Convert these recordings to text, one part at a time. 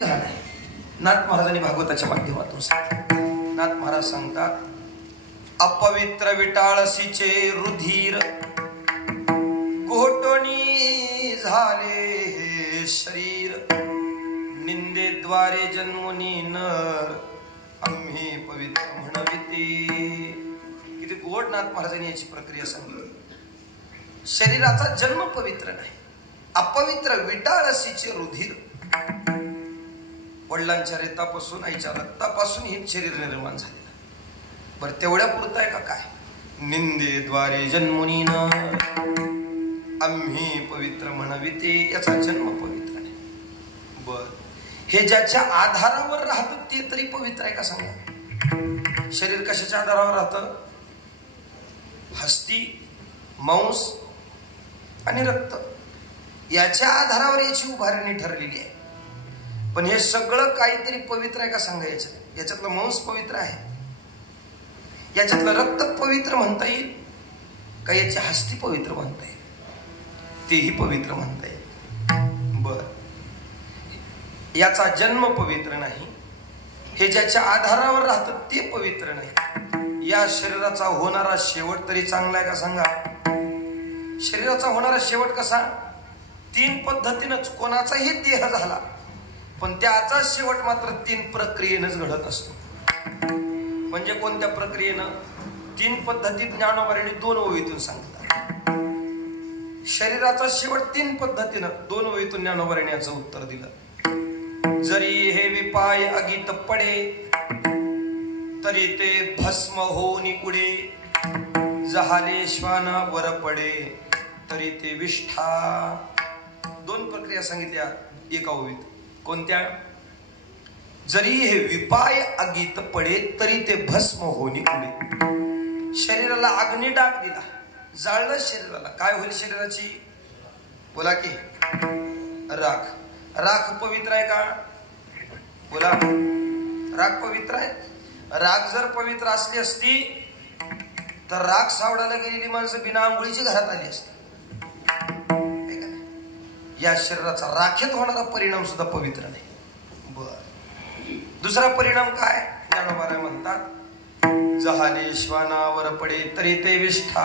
नाथ महाराजांनी भागवताच्या माध्यमातून नाथ महाराज सांगतात, अपवित्र विटाळसीचे रुधिर घोटणी झाले हे शरीर, निंदेद्वारे जन्मुनी नर आम्ही पवित्र म्हणविते. किती गोड नाथ महाराजांनी याची प्रक्रिया सांगितली. शरीराचा जन्म पवित्र नाही, अपवित्र विटाळसीचे रुधिर. वडिलांच्या रेतापासून आईच्या रक्तापासून हे शरीर निर्माण झालेलं. बरं तेवढ्या पुरतं आहे का काय? निंदेद्वारे जन्मुनी नर आम्ही पवित्र म्हणविते, याचा जन्म पवित्र आहे. बर हे ज्याच्या आधारावर राहतं ते तरी पवित्र आहे का सांगा? शरीर कशाच्या आधारावर राहतं? हस्ती, मांस आणि रक्त याच्या आधारावर याची उभारणी ठरलेली आहे. पण हे सगळं काहीतरी पवित्र आहे का सांगायचं? याच्यातलं मांस पवित्र आहे, याच्यातलं रक्त पवित्र म्हणता येईल का? याची हस्ती पवित्र म्हणता येईल, तेही पवित्र म्हणता येईल. बर याचा जन्म पवित्र नाही, हे ज्याच्या आधारावर राहतं ते पवित्र नाही. या शरीराचा होणारा शेवट तरी चांगला आहे का सांगा? शरीराचा होणारा शेवट कसा? 3 पद्धतीनंच. कोणाचाही देह झाला पण त्याचा शेवट मात्र 3 प्रक्रियेनंच घडत असतो. म्हणजे कोणत्या प्रक्रियेनं? 3 पद्धतीत ज्ञानोबांनी 2 ओवीतून सांगतात. शरीराचा शेवट 3 पद्धतीनं 2 ओवीतून ज्ञानोबांनी याचं उत्तर दिलं. जरी हे विपाय अगीत पडे तरी ते भस्म होऊन उडे, जहाले श्वाना वर पडे तरी ते विष्ठा. 2 प्रक्रिया सांगितल्या एका ओवीत. कोणत्या? जरी हे विपाय अगीत पडे तरी ते भस्म होणी उडे. शरीराला अग्नी डाग दिला, जाळलं शरीराला, काय होईल शरीराची? बोला की राख. राख पवित्र आहे का? बोला, राख पवित्र आहे. राख जर पवित्र असली असती तर राख सावडायला गेलेली माणसं बिना आंघोळीची घरात आली असती. या शरीराचा राखेत होणारा परिणाम सुद्धा पवित्र नाही. बर दुसरा परिणाम काय? ज्ञानोबा म्हणतात, जहाले श्वानावर पडे तरी ते विष्ठा.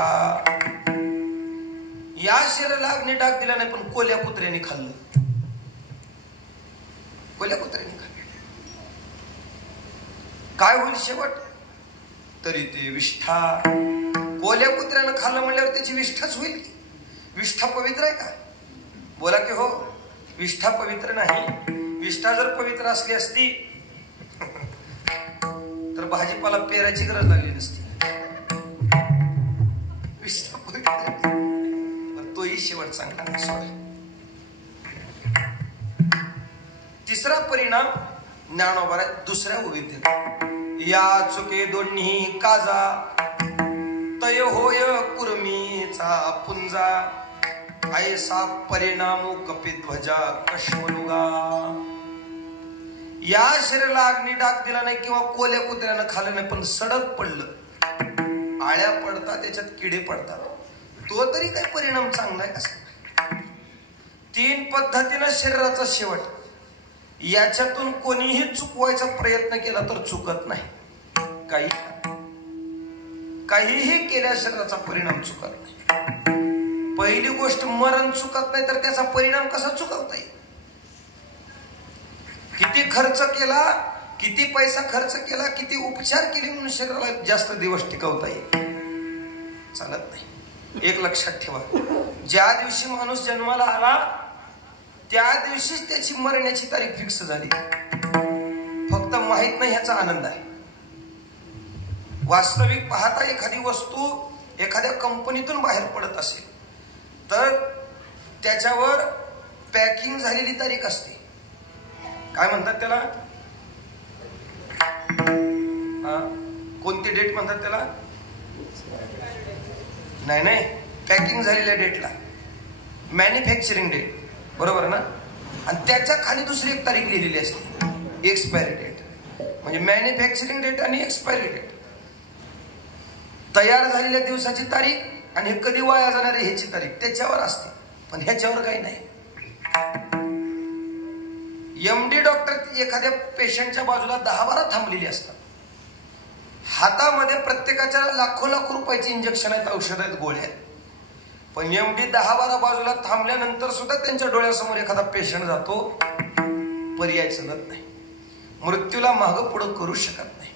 या शरीराला अग्नी डाग दिला नाही पण कोल्या कुत्र्याने खाल्लं. कोल्या कुत्र्याने खाल्लं, काय होईल शेवट? तरी ते विष्ठा. कोल्या कुत्र्यानं खाल्लं म्हणल्यावर त्याची विष्ठाच होईल की? विष्ठा पवित्र आहे का? बोला की हो. विष्ठा पवित्र नाही. विष्ठा जर पवित्र असली असती तर भाजीपाला पेरायची गरज लागली नसती. विष्ठा पवित्र, तोही शेवट चांगला नाही. सोडा. तिसरा परिणाम ज्ञानोबा दुसऱ्या ओवीत देतात. या चुके दोन्ही काजा तय होय कुर्मीचा पुंजा, ऐसा परिणामो कपिध्वजा कश्मलुगा. या शरीराला अग्नी डाग दिला नाही किंवा कोल्या कुत्र्यानं खाल्लं नाही पण सडक पडलं, आळ्या पडतात, त्याच्यात किडे पडतात, तो तरी काही परिणाम चांगला आहे का? 3 पद्धतीनं शरीराचा शेवट. याच्यातून कोणीही चुकवायचा प्रयत्न केला तर चुकत नाही. काहीही केल्या शरीराचा परिणाम चुकत नाही. पहिली गोष्ट, मरण चुकत नाही तर त्याचा परिणाम कसा चुकवता येईल? किती खर्च केला, किती पैसा खर्च केला, किती उपचार केले म्हणून शरीराला जास्त दिवस टिकवता येईल? चालत नाही. एक लक्षात ठेवा, ज्या दिवशी माणूस जन्माला आला त्या दिवशीच त्याची मरण्याची तारीख फिक्स झाली. फक्त माहित नाही ह्याचा आनंद आहे. वास्तविक पाहता एखादी वस्तू एखाद्या कंपनीतून बाहेर पडत असेल तर त्याच्यावर पॅकिंग झालेली तारीख असते. काय म्हणतात त्याला? कोणती डेट म्हणतात त्याला? नाही, पॅकिंग झालेल्या डेटला मॅन्युफॅक्चरिंग डेट, बरोबर ना? आणि त्याच्या खाली दुसरी एक तारीख लिहिलेली असते, एक्सपायरी डेट. म्हणजे मॅन्युफॅक्चरिंग डेट आणि एक्सपायरी डेट. तयार झालेल्या दिवसाची तारीख आणि कधी वाया जाणार आहे ह्याची तारीख त्याच्यावर असते, पण ह्याच्यावर काही नाही. MD डॉक्टर एखाद्या पेशंटच्या बाजूला 10-12 थांबलेली असतात. हातामध्ये प्रत्येकाच्या लाखो रुपयाची इंजेक्शन आहेत, औषध आहेत, गोळ्या आहेत. पण MD 10-12 बाजूला थांबल्यानंतर सुद्धा त्यांच्या डोळ्यासमोर एखादा पेशंट जातो, पर्याय चालत नाही. मृत्यूला मागं पुढं करू शकत नाही.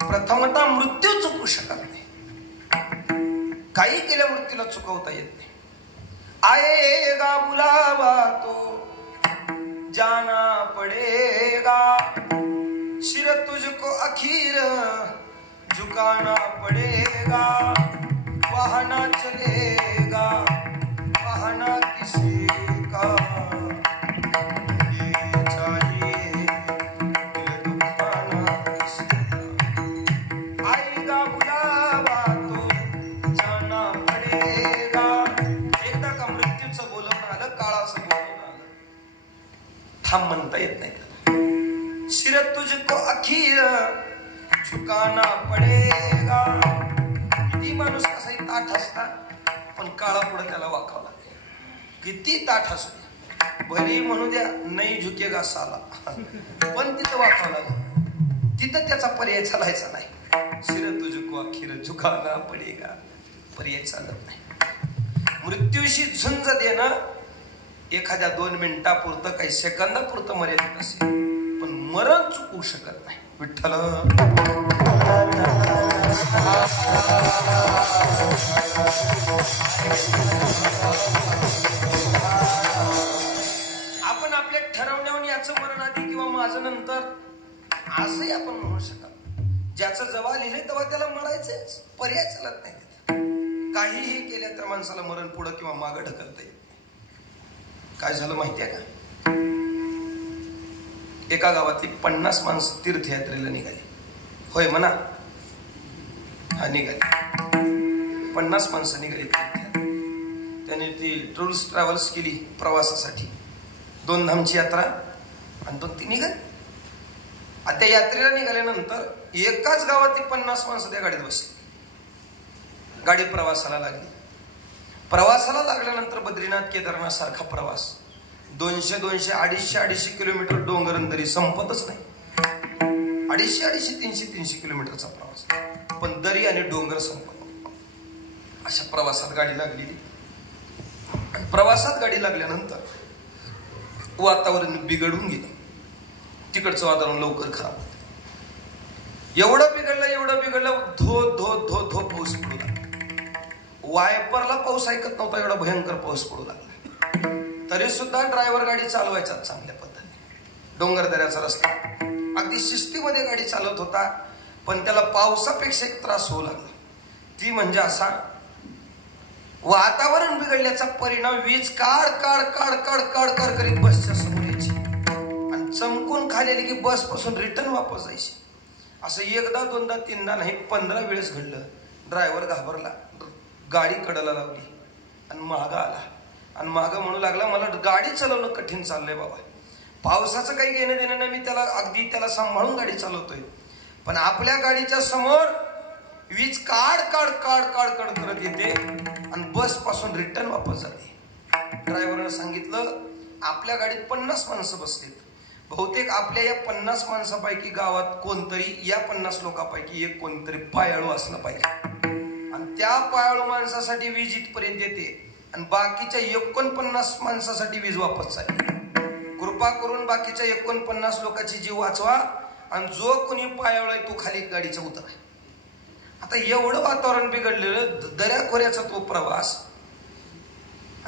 प्रथमतः मृत्यू चुकू शकत नाही. काही केल्या मृत्यूला चुकवता येत नाही. आएगा बुलावा तो जाना पडेगा, सिर तुझको अखीर झुकाना पडेगा, बहाना चलेगा बहाना किसी का, ये चाहिए दिल दुखाना किसी का. आएगा बुलावा तो जाना पडेगा. एकदा का मृत्यूचं बोलवणं आलं, काळाचं बोलवणं आलं, थांब म्हणता येत नाही. सिर तुझको अखीर झुकाना पडेगा. किती माणूस कसाही ताठ असता, पण काळा पुढे त्याला वाकावं लागते. किती ताठ असतो, भली म्हणू द्या नाही झुकेगा साला, पण तिथं वाकावं लागेल. तिथं त्याचा पर्याय चालायचा नाही. सिर तुझको अखीर झुकाना पडेगा, पर्याय चालत नाही. मृत्यूशी झुंज देणं एखाद्या 2 मिनिटापुरतं, काही सेकंदापुरतं मर्यादित असेल, पण मरण चुकवू शकत नाही. विठ्ठल आपण आपल्या ठरवण्यावर याचं मरण आधी किंवा माझं नंतर असंही आपण म्हणू शकत. ज्याचं जेव्हा लिहिले तेव्हा त्याला मरायचंच, पर्याय चालत नाही. काहीही केलं तर माणसाला मरण पुढं किंवा मागं ढकलता येत. काय झालं माहितीये का, एका गावातली 50 माणसं तीर्थयात्रेला निघाली. होय म्हणा, हा निघाली. 50 माणसं निघाली तीर्थयात्रेला. त्यांनी ती टूर्स ट्रॅव्हल्स केली प्रवासासाठी. 2 धामची यात्रा आणि 2 ती निघाली. आता त्या यात्रेला निघाल्यानंतर एकाच गावातली 50 माणसं त्या गाडीत बसली. गाडी प्रवासाला लागली. प्रवासाला लागल्यानंतर बद्रीनाथ केदारनाथ सारखा प्रवास, 200, 250 किलोमीटर डोंगरंदरी संपतच नाही. 250, 300 किलोमीटरचा प्रवास, पण दरी आणि डोंगर संपत नाही. अशा प्रवासात गाडी लागलेली. प्रवासात गाडी लागल्यानंतर वातावरण बिघडून गेलं. तिकडचं वातावरण लवकर खराब होतं. एवढं बिघडलं, धो धो धो धो पाऊस पडू लागला. वायपरला पाऊस ऐकत नव्हता, एवढा भयंकर पाऊस पडू लागला. तरी सुद्धा ड्रायव्हर गाडी चालवायचा चांगल्या पद्धतीने. डोंगरदऱ्याचा रस्ता, अगदी शिस्तीमध्ये गाडी चालवत होता. पण त्याला पावसापेक्षा एक त्रास होऊ लागला. ती म्हणजे असा, वातावरण बिघडल्याचा परिणाम वीज काढ काढ काढ काढ काढ काढ करीत बसच्या समोर यायची आणि चमकून खाली आली की बस पासून रिटर्न वापस जायची. असं 1दा 2दा 3दा नाही, 15 वेळेस घडलं. ड्रायव्हर घाबरला, गाडी कडेला लावली आणि मागं आला. आणि मागं म्हणू लागला, मला गाडी चालवणं कठीण चाललंय बाबा. पावसाचं काही घेणं देणं नाही, मी त्याला सांभाळून गाडी चालवतोय. पण आपल्या गाडीच्या समोर वीज काढ काढ काढ काढ काढ करत येते आणि बस पासून रिटर्न वापस जाते. ड्रायव्हरनं सांगितलं, आपल्या गाडीत 50 माणसं बसलीत. बहुतेक आपल्या या 50 माणसापैकी गावात कोणतरी, या 50 लोकांपैकी एक कोणतरी पायाळू असलं पाहिजे. आणि त्या पायाळू माणसासाठी वीज इथपर्यंत येते आणि बाकीच्या 49 माणसासाठी वीज वापस चालली. कृपा करून बाकीच्या 49 लोकांची जीव वाचवा आणि जो कोणी पायाळू आहे तो खाली गाडीचा उतरा. आता एवढं वातावरण बिघडलेलं, दऱ्याखोऱ्याचा तो प्रवास,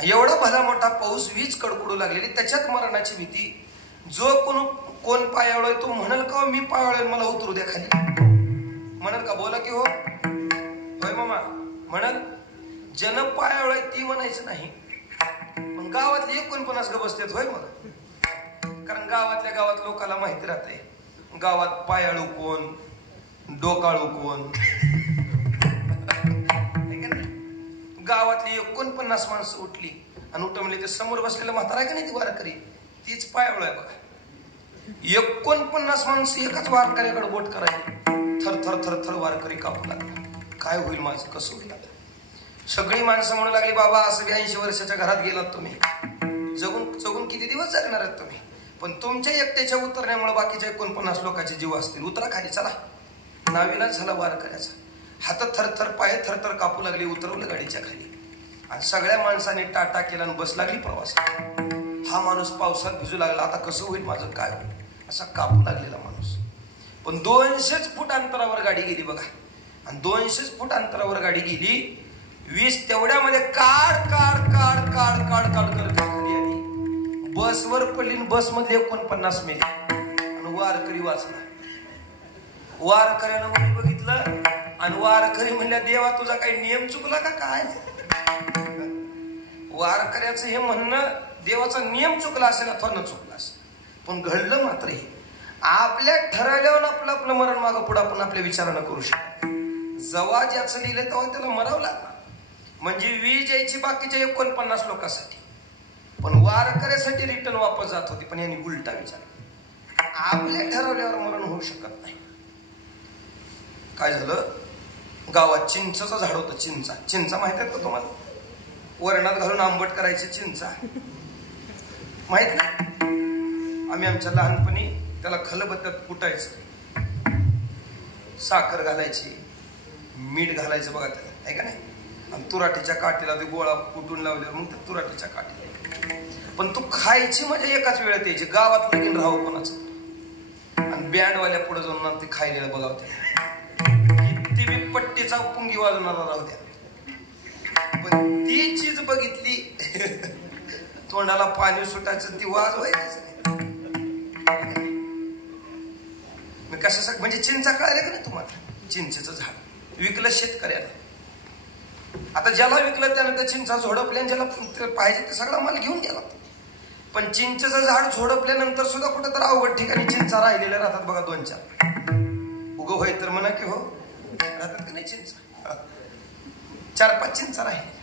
एवढा भला मोठा पाऊस, वीज कडकडू लागलेली, त्याच्यात मरणाची भीती. जो कोण पायाळू आहे तो म्हणल का मी पायाळू, मला उतरू द्या खाली. म्हणल का, बोला की हो, होय मामा म्हणल. जन पायाळू आहे ती म्हणायचं नाही, पण गावातले 49 ग बसतात. होय मग, कारण गावातल्या गावात लोकांना माहिती राहते गावात पायाळू कोण, डोकाळू कोण. गावातली 49 माणसं उठली आणि उठवली. ते समोर बसलेलं म्हातारा आहे का नाही, ती वारकरी, तीच पायाळू आहे बघा. 49 माणसं एकाच वारकऱ्याकडे बोट करायची. थर थर थर थर वारकरी कापू लागला. काय होईल माझं, कसं होईल. सगळी माणसं म्हणू लागली, बाबा असं 82 वर्षाच्या घरात गेलात तुम्ही, जगून किती दिवस जगणार आहेत तुम्ही, पण तुमच्या एकट्याच्या उतरण्यामुळे बाकीच्या 49 लोकांचे जीव असतील. उतरा खाली, चला. नावीलाच झाला वारकऱ्याचा. हात थरथर, पाय थरथर कापू लागले. उतरवलं गाडीच्या खाली आणि सगळ्या माणसाने टाटा केला आणि बस लागली प्रवास. हा माणूस पावसात भिजू लागला. आता कसं होईल माझं, काय होईल, असा कापू लागलेला माणूस. पण 200 फूट अंतरावर गाडी गेली बघा. आणि 200 फूट अंतरावर गाडी गेली. 20 तेवढ्यामध्ये काढ काढ काढ काढ काढ काढ करत खाली आली. बसवर पडली. बस मधले 49 मेले आणि वारकरी वाचला. वारकऱ्यानं मुली बघितलं आणि वारकरी म्हणल्या, देवा तुझा काही नियम चुकला का काय? वारकऱ्याचं हे म्हणणं देवाचा नियम चुकला असेल अथवा न चुकला असेल, पण घडलं मात्र हे. आपल्या ठरवल्यावर आपलं आपलं मरण मागं पुढं आपण आपल्या विचारानं करू शकतो. जेव्हा ज्याचं लिहिलं तेव्हा त्याला मरावं लागणार. म्हणजे 20 यायची बाकीच्या 49 लोकांसाठी, पण वारकऱ्यासाठी रिटर्न वापस जात होती. पण यांनी उलटा विचार. आपल्या ठरवल्यावर मरण होऊ शकत नाही. काय झालं, गावात चिंचचं झाड होतं. चिंचा माहित आहेत का तुम्हाला? वरणात घालून आंबट करायचे चिंचा, माहित नाही? आम्ही आमच्या लहानपणी त्याला खलबत्त्यात कुटायचं, साखर घालायची, मीठ घालायचं बघा त्याला, आहे का नाही? आणि तुराटीच्या काठीला ते गोळा कुटून लावल्यावर मग त्या तुराटीच्या काठीला. पण तू खायची म्हणजे एकाच वेळेत यायची. गावात लगीन राहावं कोणाचं आणि बँडवाल्या पुढे जाऊन ते खायला बघावं. किती बी पट्टीचा पुंगी वाजवणारा राहू द्या, पण ती चीज बघितली तोंडाला पाणी सुटायचं, ती वाजवायचं. कशासाठी म्हणजे चिंचा कळाले का नाही तुम्हाला? चिंचेचं झाड विकलं शेतकऱ्याला. आता ज्याला विकलं त्यानं त्या चिंचा झोडपल्या, ज्याला पाहिजे ते सगळा माल घेऊन गेला. पण चिंचेचं झाड झोडपल्यानंतर सुद्धा कुठं तर अवघड ठिकाणी चिंचा राहिलेल्या राहतात बघा. 2-4 उगं होय तर म्हणा की हो, राहतात की नाही चिंचा? 4-5 चिंचा राहिले.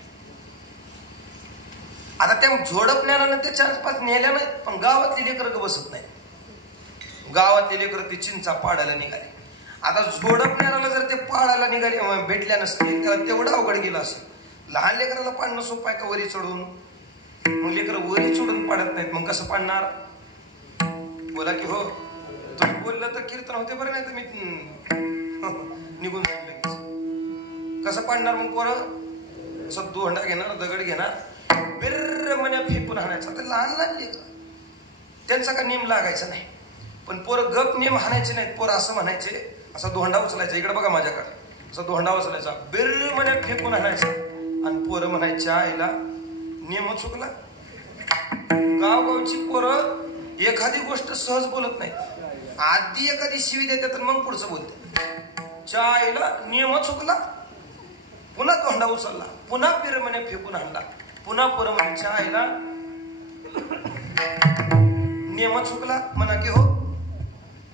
आता त्या झोडपण्याला ते 4-5 नेल्या नाहीत, पण गावातली लेकरं बसत नाही. गावातले लेकरं ते चिंचा पाडायला निघाले. आता झोडपण्याला जर ते पाडायला निघाले भेटल्या नसतील, त्याला तेवढं अवघड गेलं असं. लहान लेकराला पाडणं सोपं आहे का वरी चढून? मग लेकरं वरी चढून पाडत नाहीत, मग कसं पाडणार? बोला की हो. तुम्ही बोललं तर कीर्तन होते बरं, नाही तर मी निघून जाईल लगेच. कसं पाडणार मग पोरं? असं दोंडा घेणार, दगड घेणार, बिर्र मन्या फेकून हाणायचा. तर लहान लेकरं, त्यांचा का नियम लागायचा नाही. पण पोरं गप नियम हाणायचे नाहीत. पोरं असं म्हणायचे, असा दोंडा उचलायचा, इकडे बघा माझ्याकडे, असा दोंडा उचलायचा, बिर्र मन्या फेकून हाणायचा. आणि पोरं म्हणायच्या आईला नियम चुकला. गावगावची पोरं एखादी गोष्ट सहज बोलत नाही, आधी एखादी शिवी देतात तर मग पुढचं बोलते. चायला नियम चुकला, पुन्हा दोंडा उचलला, पुन्हा पिरमने फेकून आणला, पुन्हा पोरं म्हणे चायला नियम चुकला म्हणा की हो.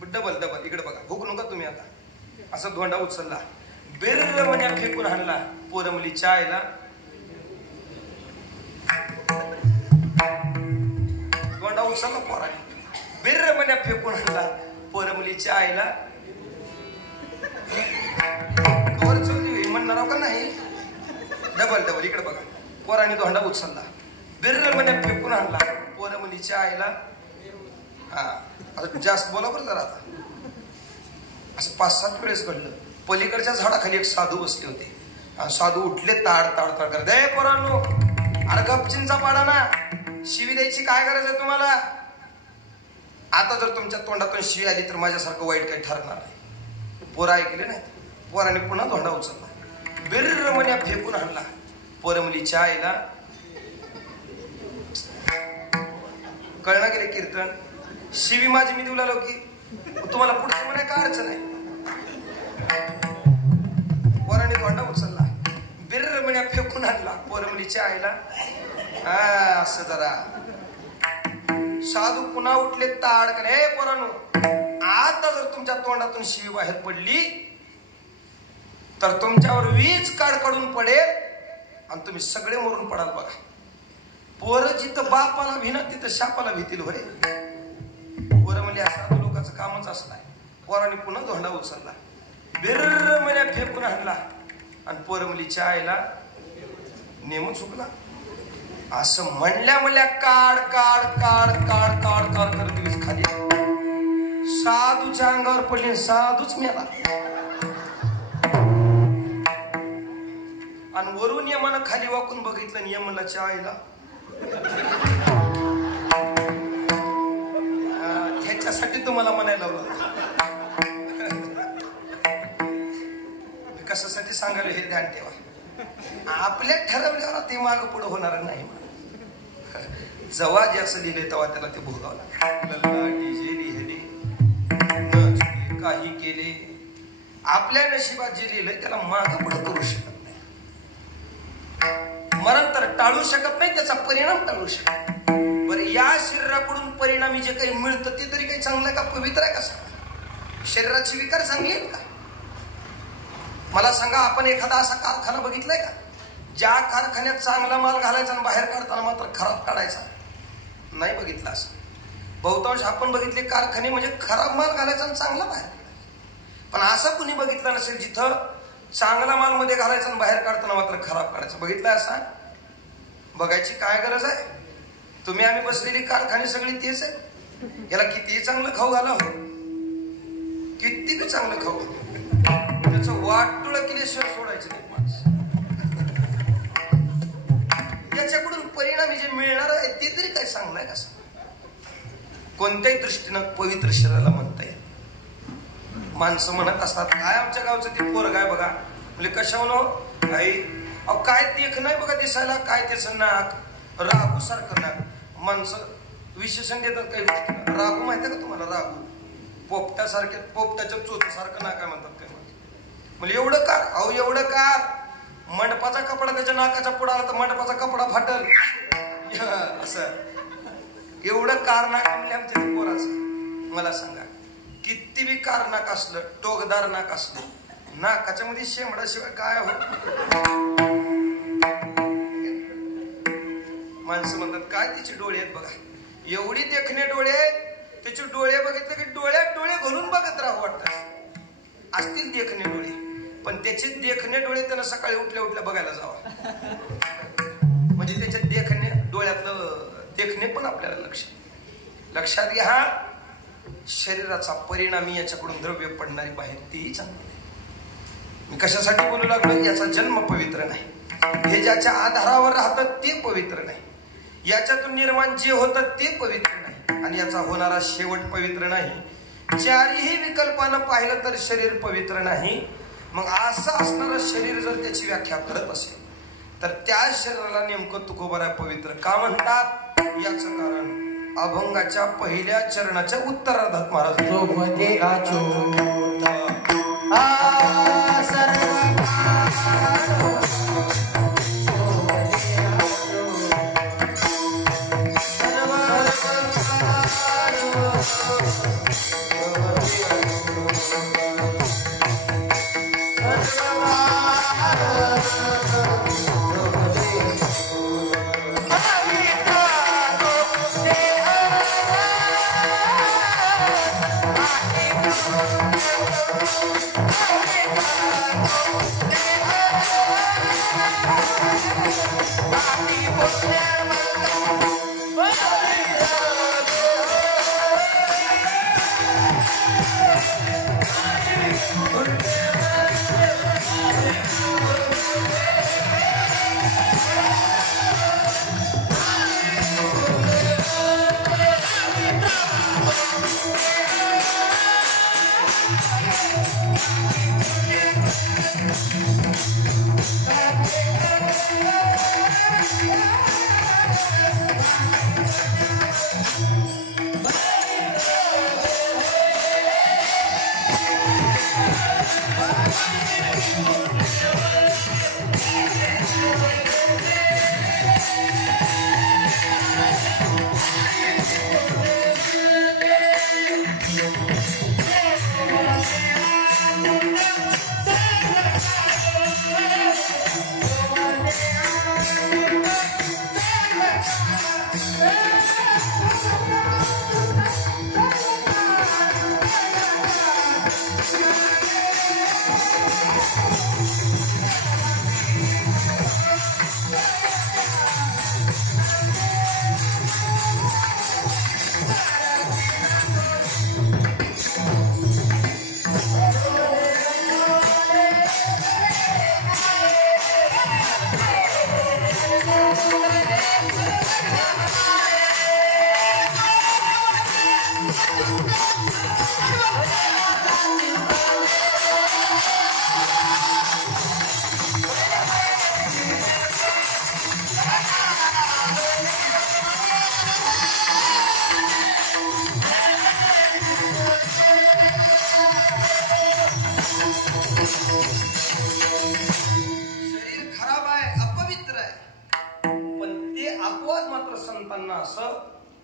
डबल डबल इकडे बघा, भूक नका तुम्ही. आता असं दोंडा उचलला, बिर्र मन्या फेकून आणला, पोरं मुली चायला दोंडा उचलला पोराने, बिर्र मन्या फेकून आणला, पोरं मुलीच्या आईला कवर चोरी म्हणणार का नाही? डबल डबल इकडे बघा, पोराने दोंडा उचलला, बिर्र मन्या फेकून आणला, पोरं मुलीच्या आईला. हा आता जास्त बोला बरं जरा. आता असं 5-7 वेळेस घडलं. पलीकडच्या झाडाखाली एक साधू बसले होते आणि साधू उठले, ताड ताड ताड करत, ए पोरांनो, अरे गप चिंचा पाडा ना, शिवी द्यायची काय गरज आहे तुम्हाला? आता जर तुमच्या तोंडातून शिवी आली तर माझ्यासारखं वाईट काही ठरणार नाही. पोरं ऐकले नाही. पोराने पुन्हा धोंडा उचलला, बिर्र मन्या फेकून आणला, पोरं मुलीच्या आईला. कळना गेले कीर्तन. शिवी माझी मी देऊ लागलो की तुम्हाला पुढचं म्हणाय काय अडचण आहे? पोराने धोंडा उचलला, बिर्र मन्या फेकून आणला, पोरं मुलीच्या आईला. असं जरा साधू पुन्हा उठले, ताड करे, हे पोरांनो, आता जर तुमच्या तोंडातून शिवी बाहेर पडली तर तुमच्यावर वीज काढून पडेल आणि तुम्ही सगळे मरून पडाल बघा. पोरं जिथं बापाला भिना तिथं शापाला भीतील होय. पोरं म्हणजे साधू लोकांचं कामच असलं आहे. पोराने पुन्हा धोंडा उचलला, बिर्र मन्या फेकून आणला आणि पोरं मुलीच्या आईला. नेम चुकला. असं म्हणल्या काढ काढ काढ काढ काढ काढ करत दिवस खाली साधूच्या अंगावर पडली, साधूच मेला. आणि वरून यमानं खाली वाकून बघितलं आणि यमला चायला ह्याच्यासाठी तुम्हाला म्हणायला लावलं. कशासाठी सांगायला हे ध्यान ठेवा, आपल्या ठरवल्यावर ते माग पुढे होणार नाही. जेव्हा ज्याचं लिहिले तेव्हा त्याला ते भोगावं लागेल. जे लिहिले काही केले, आपल्या नशिबात जे लिहिलंय त्याला माग पुढे करू शकत नाही. मरण तर टाळू शकत नाही, त्याचा परिणाम टाळू शकत. बरं, या शरीराकडून परिणामी जे काही मिळतं ते तरी काही चांगलं का, पवित्र आहे का? शरीराचे विकार चांगले आहेत का? मला सांगा, आपण एखादा असा कारखाना बघितलाय का ज्या कारखान्यात चांगला माल घालायचा आणि बाहेर काढताना मात्र खराब काढायचा? नाही बघितला. असं बहुतांश आपण बघितले कारखाने म्हणजे खराब माल घालायचा आणि चांगला बाहेर काढायचा. पण असं कुणी बघितलं नसेल जिथं चांगला माल मध्ये घालायचा आणि बाहेर काढताना मात्र खराब काढायचं. बघितलंय असा? बघायची काय गरज आहे? तुम्ही आम्ही बसलेली कारखाने सगळी तेच आहे. याला कितीही चांगलं खाऊ घाला, हो किती बी चांगलं खाऊ, त्याचं वाटुळ केल्याशिवाय सोडायचं नाही माणसं. याच्याकडून परिणामी जे मिळणार आहे ते तरी काय चांगलं आहे का? कोणत्याही दृष्टीनं पवित्र शरीराला म्हणता येईल. माणसं म्हणत असतात, काय आमच्या गावचं ते पोरग आहे बघा, म्हणजे कशावर आई अहो काय देख नाही बघा दिसायला, काय त्याचं नाक रागू सारखं नाक. माणसं विशेषण देतात काही गोष्टी. रागू माहिती आहे का तुम्हाला? रागू पोपट्यासारख्या, पोपट्याच्या चोचीसारखं नाक आहे म्हणतात काही माणसं. म्हणजे एवढं कार, अहो एवढं कार, मंडपाचा कपडा त्याच्या नाकाच्या पुढे आला तर मंडपाचा कपडा फाटल असं. एवढं कार नाक म्हणले आमच्या पोराचं. मला सांगा, किती बी कार नाक असलं, टोकदार नाक असलं, नाकाच्या मध्ये शेंबडाशिवाय काय हो? माणसं म्हणतात काय तिचे डोळे आहेत बघा, एवढी देखणे डोळे आहेत, त्याचे डोळे बघितले की डोळ्यात डोळे घालून बघत राहू वाटतात. असतील देखणे डोळे, पण त्याचे देखणे डोळे त्यानं सकाळी उठल्या उठल्या बघायला जावा. म्हणजे त्याच्या देखणे डोळ्यातलं देखणे पण आपल्याला लक्षात घ्या. शरीराचा परिणामी याच्याकडून द्रव्य पडणारी बाहेर तेही चांगली. मी कशासाठी बोलू लागलो? याचा जन्म पवित्र नाही, हे ज्याच्या आधारावर राहतं ते पवित्र नाही, याच्यातून निर्माण जे होतं ते पवित्र नाही, आणि याचा होणारा शेवट पवित्र नाही. चारही विकल्पानं पाहिलं तर शरीर पवित्र नाही. मग असं असणारं शरीर जर त्याची व्याख्या करत असेल तर त्या शरीराला नेमकं तुकोबारा पवित्र का म्हणतात? याचं कारण अभंगाच्या पहिल्या चरणाच्या उत्तरार्धात महाराज Oh,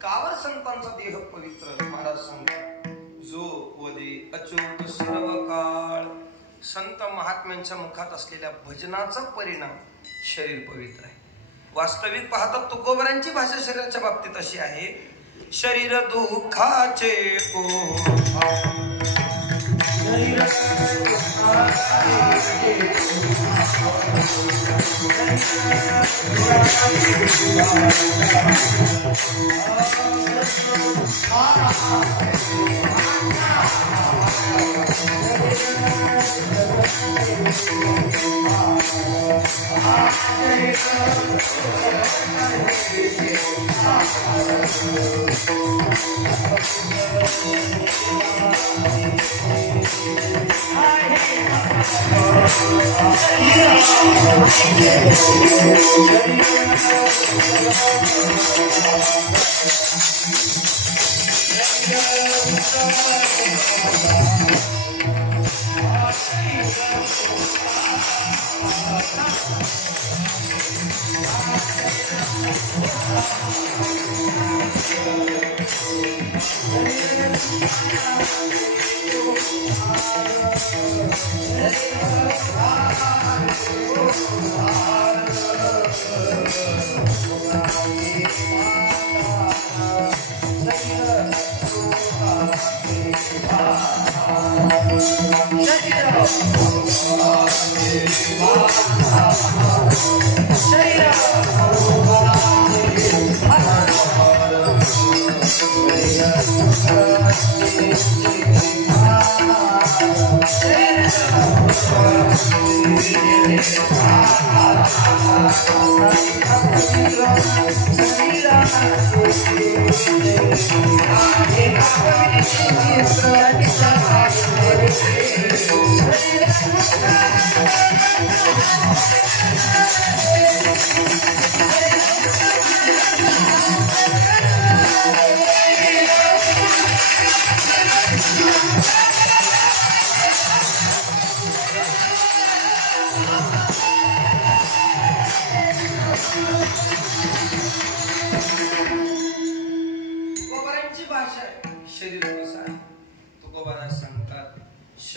कावर संतांचा देह पवित्र महाराज सांगतात जो वदे अच्युत सर्व काळ संत महात्म्यांच्या मुखात असलेल्या भजनाचा परिणाम शरीर पवित्र आहे. वास्तविक पाहता तुकोबरांची भाषा शरीराच्या बाबतीत अशी आहे शरीर दुःखाचे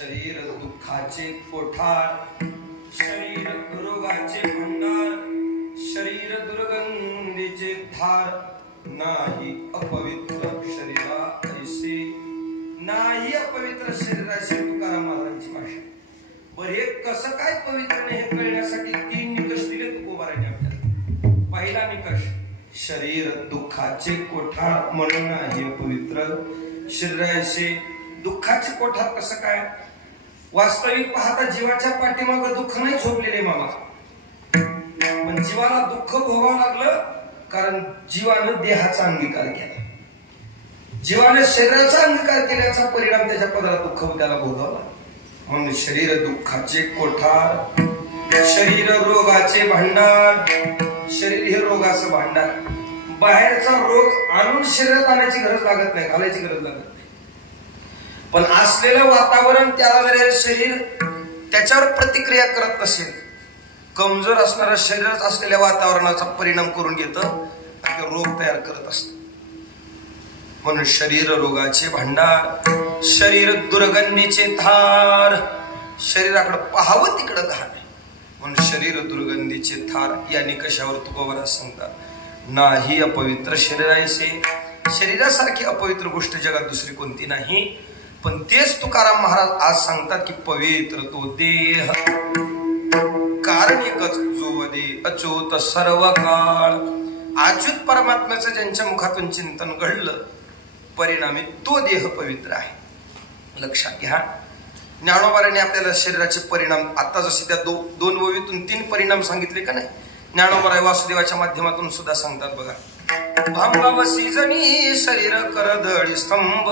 शरीर दुःखाचे कोठार शरीर रोगाचे भंडार शरीर दुर्गंधीचे धार नाही अपवित्र शरीरा ऐसे नाही अपवित्र शरीराचे तुकाराम महाराजांची भाषा. बरं हे कसं काय पवित्र नाही हे कळण्यासाठी 3 निकष दिले तुकोबारांनी आपल्याला. पहिला निकष शरीर दुःखाचे कोठार म्हणून नाही अपवित्र शरीराचे. दुःखाचे कोठार कसं काय? वास्तविक पाहता जीवाच्या पाठीमागं दुःख नाही झोपलेले मामा, पण जीवाला दुःख भोगावं लागलं कारण जीवानं देहाचा अंगीकार केला. जीवाने शरीराचा अंगीकार केल्याचा परिणाम त्याच्या पदाला दुःख त्याला भोगावला. म्हणून शरीर दुःखाचे कोठार शरीर रोगाचे भांडार. शरीर हे रोगाचं भांडार. बाहेरचा रोग आणून शरीरात आणायची गरज लागत नाही, घालायची गरज लागत नाही. पण असलेलं वातावरण त्याला जर शरीर त्याच्यावर प्रतिक्रिया करत नसेल, कमजोर असणारं शरीरच असलेल्या वातावरणाचा परिणाम करून घेतं आणि रोग तयार करत असत. म्हणून शरीर रोगाचे भांडार शरीर दुर्गंधीचे थार. शरीराकडे पाहावं तिकडं घाण आहे. म्हणून शरीर दुर्गंधीचे थार या निकषावर तुकोबरा सांगतात नाही अपवित्र शरीराचे. शरीरासारखी अपवित्र गोष्ट जगात दुसरी कोणती नाही. पण तेच तुकाराम महाराज आज सांगतात की पवित्र तो देह कारण एकच जो वदे अच्युत सर्व काळ. अच्युत परमात्म्याचं ज्यांच्या मुखातून चिंतन घडलं परिणामी तो देह पवित्र आहे. लक्षात घ्या. ज्ञानोबारांनी आपल्याला शरीराचे परिणाम आता जसे त्या 2 ओवीतून 3 परिणाम सांगितले का नाही, ज्ञानोबा वासुदेवाच्या माध्यमातून सुद्धा सांगतात बघा. भांबावसी जणी शरीर करदळी स्तंभ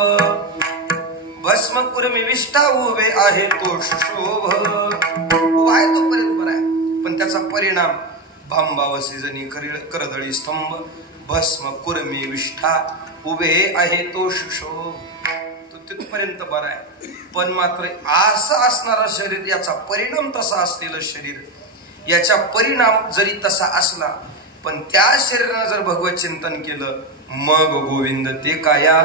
भस्म कुर्मी विष्ठा उभे आहे तो शोभ आहे तोपर्यंत बरा आहे पण त्याचा परिणाम भांबावसी जणी करदळी स्तंभ भस्म कुर्मी विष्ठा उभे आहे तो शोभ तो तिथपर्यंत बरा आहे पण मात्र असं असणारा शरीर याचा परिणाम तसा असलेलं शरीर याचा परिणाम जरी तसा असला पण त्या शरीरानं जर भगवत चिंतन केलं मग गोविंद ते काया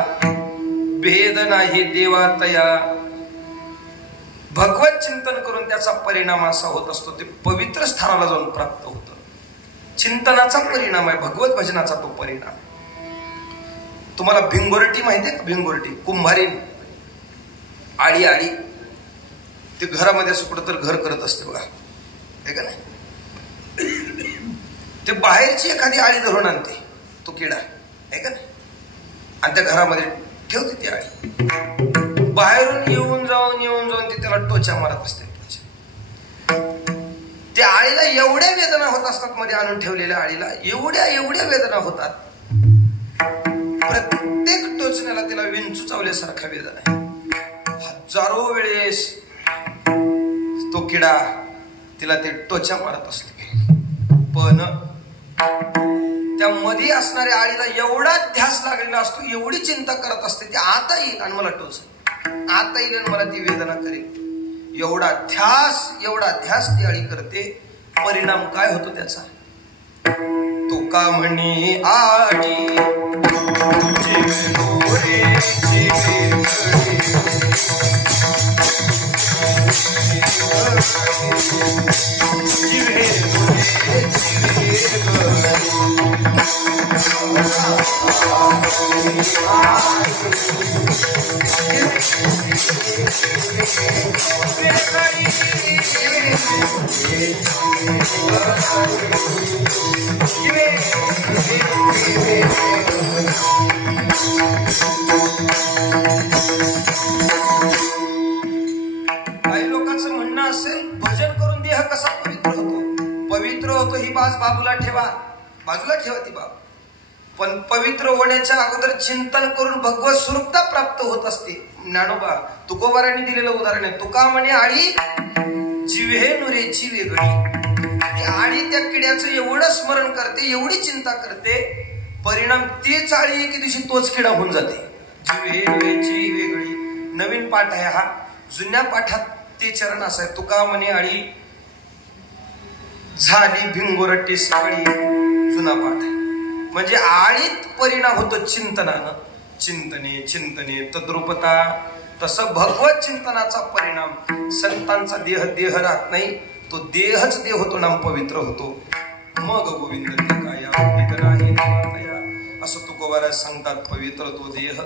भेद नाही देवा तया भगवत चिंतन करून त्याचा परिणाम असा होत असतो ते पवित्र स्थानाला जाऊन प्राप्त होतं चिंतनाचा परिणाम आहे भगवत भजनाचा तो परिणाम तुम्हाला भिंगोरटी माहिती आहे का भिंगोरटी कुंभारी आळी आळी ते घरामध्ये असं कुठं तर घर करत असते बघा आहे का नाही ते बाहेरची एखादी आळी धरून आणते तो किडा आहे का नाही आणि त्या घरामध्ये ठेवते ती आळी बाहेरून येऊन जाऊन ते त्याला टोचा मारत असते त्या आळीला एवढ्या वेदना होत असतात मध्ये आणून ठेवलेल्या आळीला एवढ्या वेदना होतात प्रत्येक टोचण्याला तिला विंचू चावल्यासारखा वेदना आहे हजारो वेळेस तो किडा तिला ते टोचा मारत असतो पण त्या मध्ये असणाऱ्या आळीला एवढा ध्यास लागलेला असतो एवढी चिंता करत असते ती आता येईल आणि मला टोच आता येईल आणि मला ती वेदना करेल एवढा ध्यास ती आळी करते परिणाम काय होतो त्याचा तो का म्हणे आळी काही लोकांचं म्हणणं असेल भजन करून देह कसा पवित्र होतो ही बाज बाजूला ठेवा ती बाब पण पवित्र होण्याच्या अगोदर चिंतन करून भगवत स्वरूपता प्राप्त होत असते ज्ञानोबा तुकोबारांनी दिलेलं उदाहरण आहे तुका म्हणे आळी जिव्हे नुरेची वेगळी ती आळी त्या किड्याचं एवढं स्मरण करते एवढी चिंता करते परिणाम तीच आळी एके दिवशी तोच किडा होऊन जाते जिव्हे नुरेची वेगळी नवीन पाठ आहे हा जुन्या पाठात ते चरण असं आहे तुका म्हणे आळी झाली भिंगोरटी सकाळी जुना पाठ म्हणजे आळीत परिणाम होतो चिंतनानं चिंतने तद्रुपता तसं भगवत चिंतनाचा परिणाम संतांचा देह राहत नाही तो देहच देह होतो नाम पवित्र होतो मग गोविंद ते काया असं तुकोबारा सांगतात पवित्र तो देह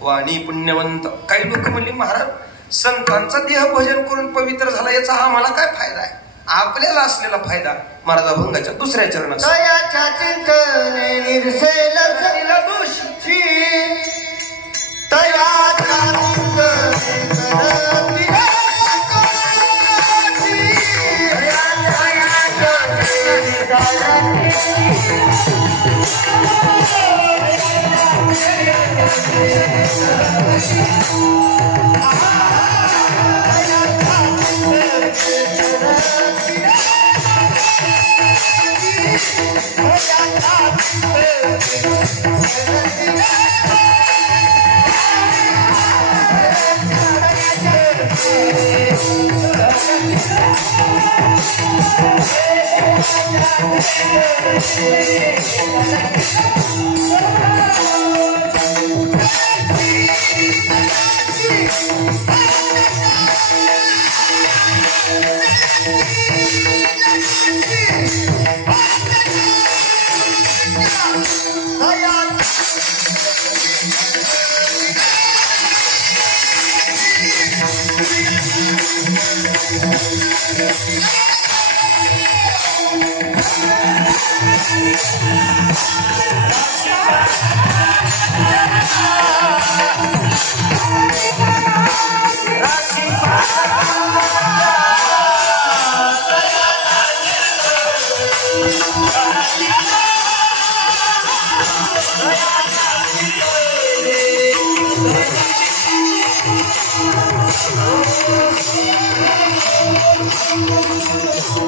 वाणी पुण्यवंत काही लोक म्हणले महाराज संतांचा देह भजन करून पवित्र झाला याचा आम्हाला काय फायदा आहे आपल्याला असलेला फायदा महाराज अभंगाच्या दुसऱ्या चरणात महाराज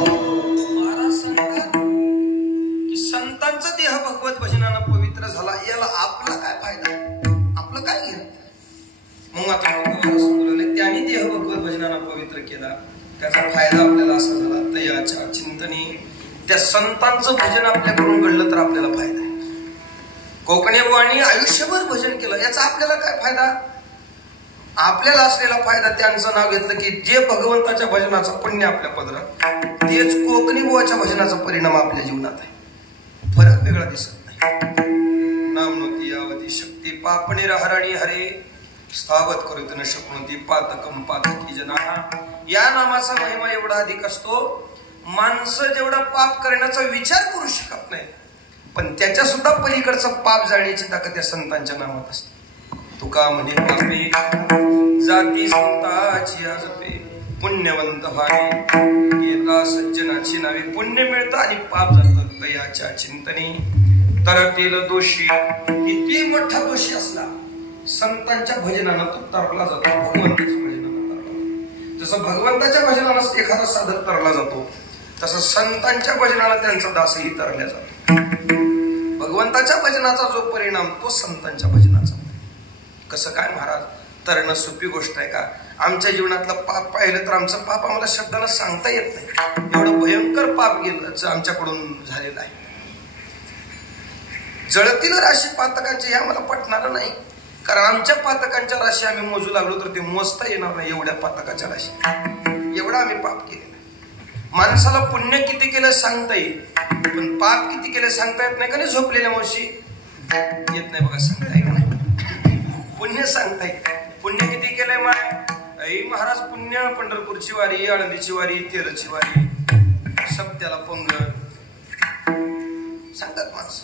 सांगतात की संतांचा देह भगवत भजनानं पवित्र झाला, याला आपला काय फायदा, आपलं काय घेणं. मग आता सांगू लागले त्यांनी देह भगवत भजनानं पवित्र केला, त्याचा फायदा आपल्याला असा झाला तयाच्या चिंतनी. त्या संतांचं भजन आपल्याकडून घडलं तर आपल्याला फायदा आहे. कोकणी बुवांनी आयुष्यभर भजन केलं, याचा आपल्याला काय फायदा. आपल्याला असलेला फायदा त्यांचं नाव घेतलं की जे भगवंताच्या भजनाचं पुण्य आपल्या पदरात, तेच कोकणी बुवाच्या भजनाचा परिणाम आपल्या जीवनात आहे. फरक वेगळा दिसत नाही. नाम नव्हती यावती शक्ती पापणी हराणी हरे स्थावत करीत न शकणोती पातकम पातकी जना. या नामाचा महिमा एवढा अधिक असतो. माणसं जेवढा पाप करण्याचा विचार करू शकत नाही, पण त्याच्या सुद्धा पलीकडचं पाप जाळण्याची ताकद त्या संतांच्या नावात असते. तुका म्हणे पापे जाती संताची आजपे पुण्यवंत व्हावे, गेला सज्जनाची नावे. पुण्य मिळतं आणि पाप जातं तयाच्या चिंतनी. तरतील दोषी किती मोठा दोषी असला, संतांच्या भजनानं तो तरला जातो, भगवंताच्या भजनानं तरला. जसं भगवंताच्या भजनानं एखादा साधक तरला जातो, तसं संतांच्या भजनानं त्यांचा दासही तरल्या जातो. भगवंताच्या भजनाचा जो परिणाम तो संतांच्या भजनाचा. कसं काय महाराज, तरणं सोपी गोष्ट आहे का. आमच्या जीवनातलं पाप पाहिलं तर आमचं पाप आम्हाला शब्दानं सांगता येत नाही, एवढं भयंकर पाप गेलं आमच्याकडून झालेलं आहे. जळतील राशी पातकांची हे आम्हाला पटणार नाही, कारण आमच्या पातकांच्या राशी आम्ही मोजू लागलो तर ते मोजता येणार नाही. एवढ्या पातकाच्या राशी, एवढं आम्ही पाप केलेलं. माणसाला पुण्य किती केलं सांगता येईल, पण पाप किती केलं सांगता येत नाही. का नाही झोपलेल्या मावशी येत नाही बघा, सांगता येत नाही. पुण्य सांगता येत, पुण्य किती केलंय माय आई महाराज. पुण्य पंढरपूरची वारी, आळंदीची वारी, तेरची वारी, सप्त्याला पंगत सांगतात माणसं.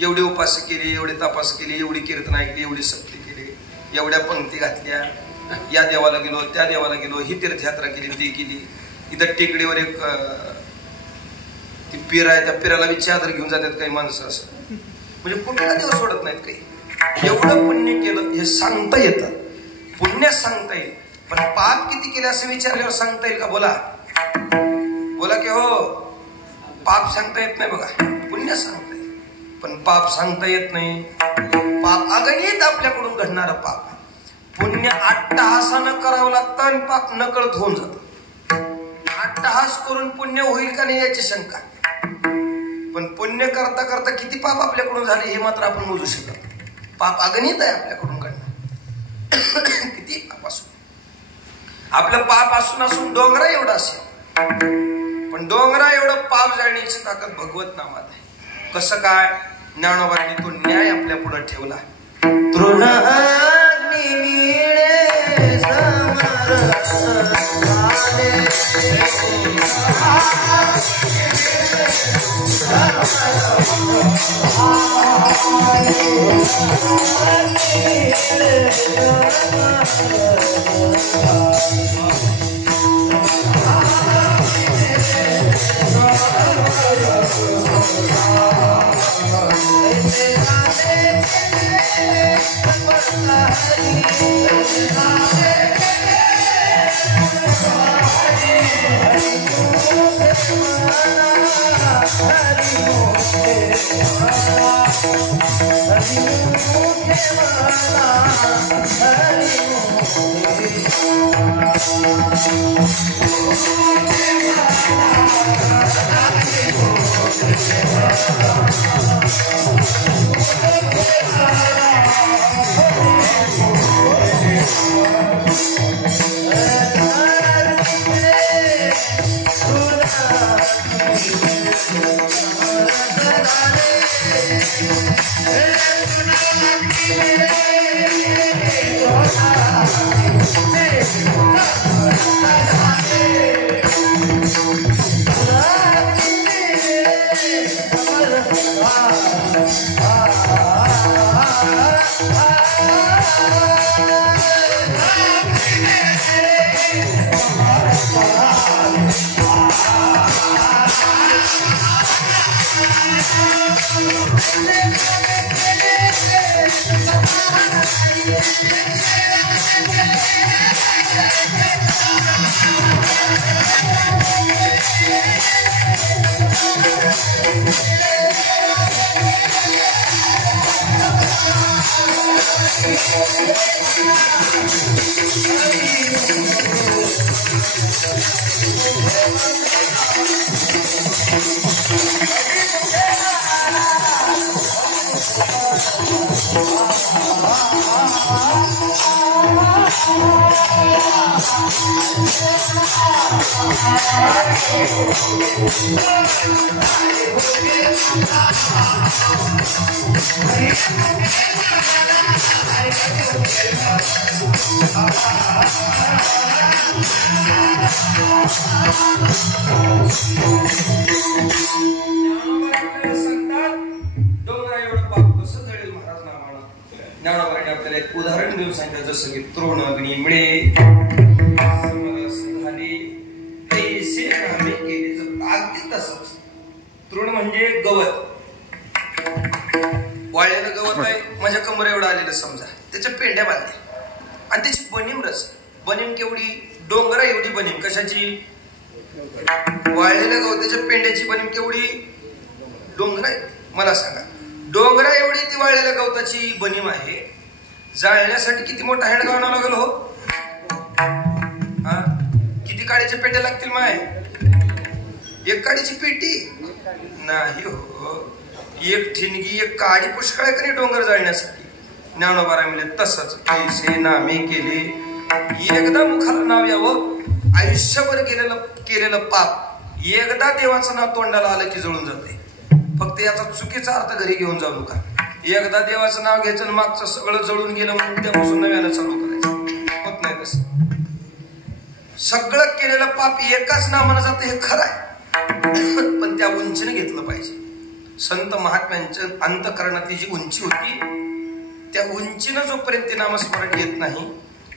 एवढे उपास केले, एवढे तपास केले, एवढी कीर्तन ऐकली, एवढी सप्ती केली, एवढ्या पंक्ती घातल्या, या देवाला गेलो, त्या देवाला गेलो, ही तीर्थयात्रा केली, ती केली. इथं टेकडीवर एक ती पीर आहे, त्या पिराला बी चादर घेऊन जातात काही माणसं. असं म्हणजे कुठला देव सोडत नाहीत काही. एवढं पुण्य केलं हे सांगता येतं, पुण्य सांगता येईल, पण पाप किती केले असं विचारल्यावर सांगता येईल का. बोला बोला की हो. पाप सांगता येत नाही बघा, पुण्य सांगता येईल, पण पाप सांगता येत नाही. पाप अगणित आपल्याकडून घडणारं पाप. पुण्य अट्टहासानं करावं लागतं आणि पाप नकळत होऊन जातं. अट्टहास करून पुण्य होईल का नाही याची शंका, पण पुण्य करता करता किती पाप आपल्याकडून झाले हे मात्र आपण मोजू शकत. पाप अगणित आहे आपल्याकडून घडणं. किती पाप असून, आपलं पाप असून असून डोंगरा एवढा असेल, पण डोंगरा एवढं पाप जाळण्याची ताकद भगवत नामात आहे. कसं काय, ज्ञानोबांनी तो न्याय आपल्या पुढे ठेवला. Thank you. ज्ञानोबाने आपल्याला एक उदाहरण देऊन सांगितलं, जसं की तृण अग्नी मिळे अगदी तसंच. तृण म्हणजे गवत, वाळलेलं गवत आहे माझ्या कमरे एवढं आलेलं समजा, त्याच्या पेंड्या बांधल्या आणि त्याची बनीम रच. बनीम केवढी? डोंगरा एवढी बनीम. कशाची? वाळलेल्या गवताच्या पेंड्याची बनीम केवढी? डोंगरा. मला सांगा, डोंगरा एवढी ती वाळलेल्या गवताची बनीम आहे. जाळण्यासाठी किती मोठा हँड घालावा लागेल हो? हा, किती काडीच्या पेट्या लागतील माय? एक काडीची पेटी नाही हो, एक ठिणगी एक काडी पुष्कळ आहे का नाही डोंगर जाळण्यासाठी. ज्ञानोबा म्हणले तसंच कैसे नामे केले, एकदा मुखाला नाव यावं, आयुष्यभर केलेलं पाप एकदा देवाचं नाव तोंडाला आलं की जळून जाते. फक्त याचा चुकीचा अर्थ घरी घेऊन जाऊ नका. एकदा देवाचं नाव घ्यायचं आणि मागचं सगळं जळून गेलं म्हणून त्यापासून नव्यानं चालू करायचं होत नाही. तसं सगळं केलेलं पाप एकाच नावानं जातं हे खरं आहे, पण त्या उंचीने घेतलं पाहिजे. संत महात्म्यांच्या अंतःकरणातली जी उंची होती, त्या उंचीनं जोपर्यंत ते नामस्मरण येत नाही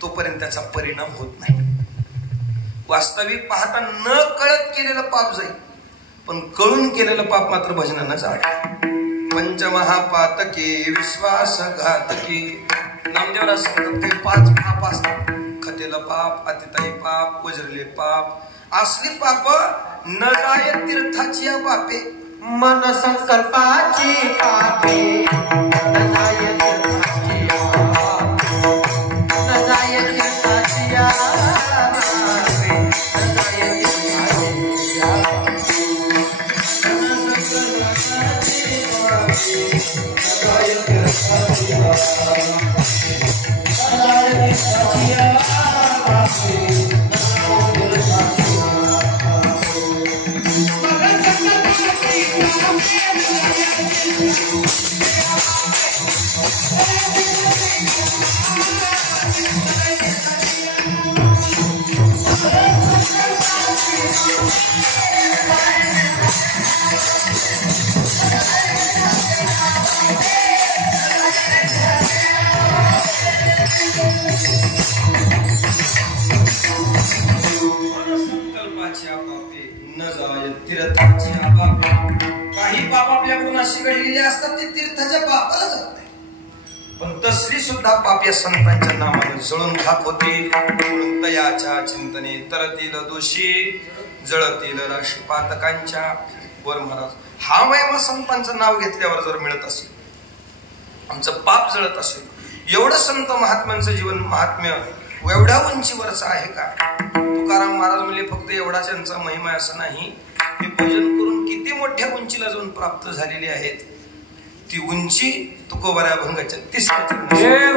तोपर्यंत त्याचा परिणाम होत नाही. वास्तविक पाहता न कळत केलेलं पाप जाईल, पण कळून केलेलं पाप मात्र भजनानं जाईल. पंचमहापातके विश्वासघातके. नामदेवराज सांगतात काही 5 पाप असतात. खतेलं पाप, अतिताई पाप, वज्रले पाप. असली पाप न जाय तीर्थाची या पापे. मन संकल्पाची पापे न जाय तीर्थाची न जाय तीर्थाची पापे न जाय काही पाप आपल्याकडून अशी घडलेली असतात ते तीर्थाच्या पापाला जात नाही, पण तसली सुद्धा पाप या संतांच्या नावाने जळून खाक होतील. म्हणून तयाच्या चिंतने तरतील दोषी जळतील राशीपातकांच्या. वर महाराज हा महिमा संतांचं नाव घेतल्यावर जर मिळत असेल, आमचं पाप जळत असेल, एवढं संत महात्म्यांचं जीवन महात्म्य एवढ्या उंचीवरच आहे का? तुकाराम महाराज म्हणले फक्त एवढाच त्यांचा महिमा असं नाही, हे भजन करून किती मोठ्या उंचीला जाऊन प्राप्त झालेली आहेत. ती उंची तुकोबऱ्या अभंगाच्या 3ऱ्या जय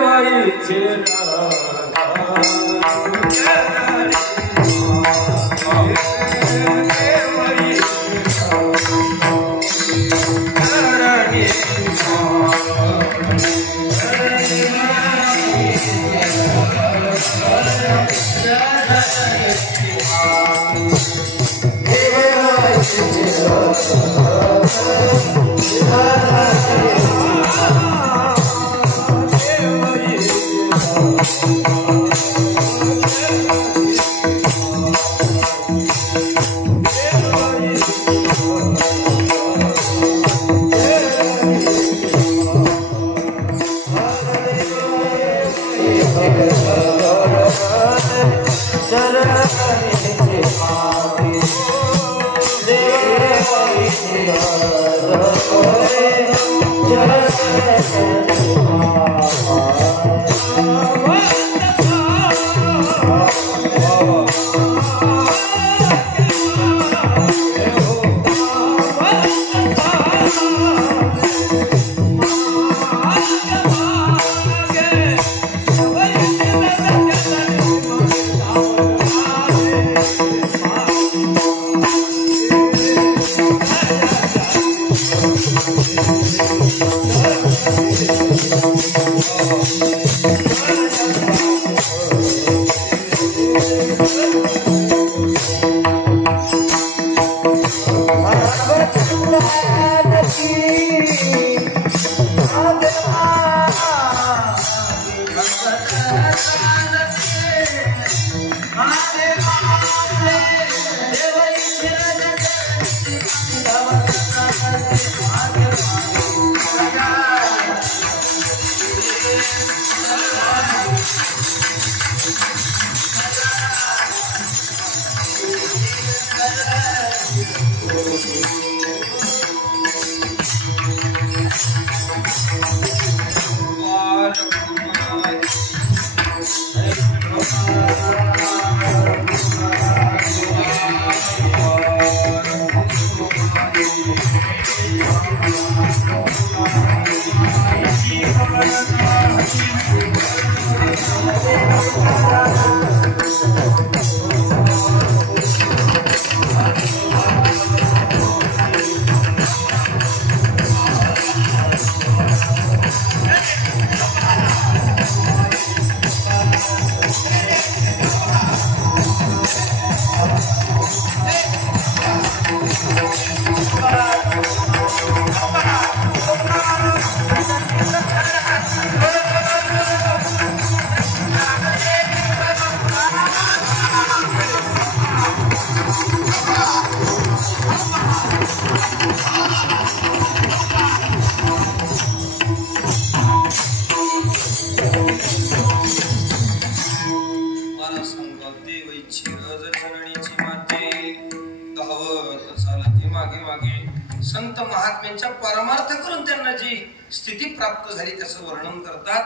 संत महात्म्यांच्या परमार्थ करून त्यांना जी स्थिती प्राप्त झाली त्याचं वर्णन करतात.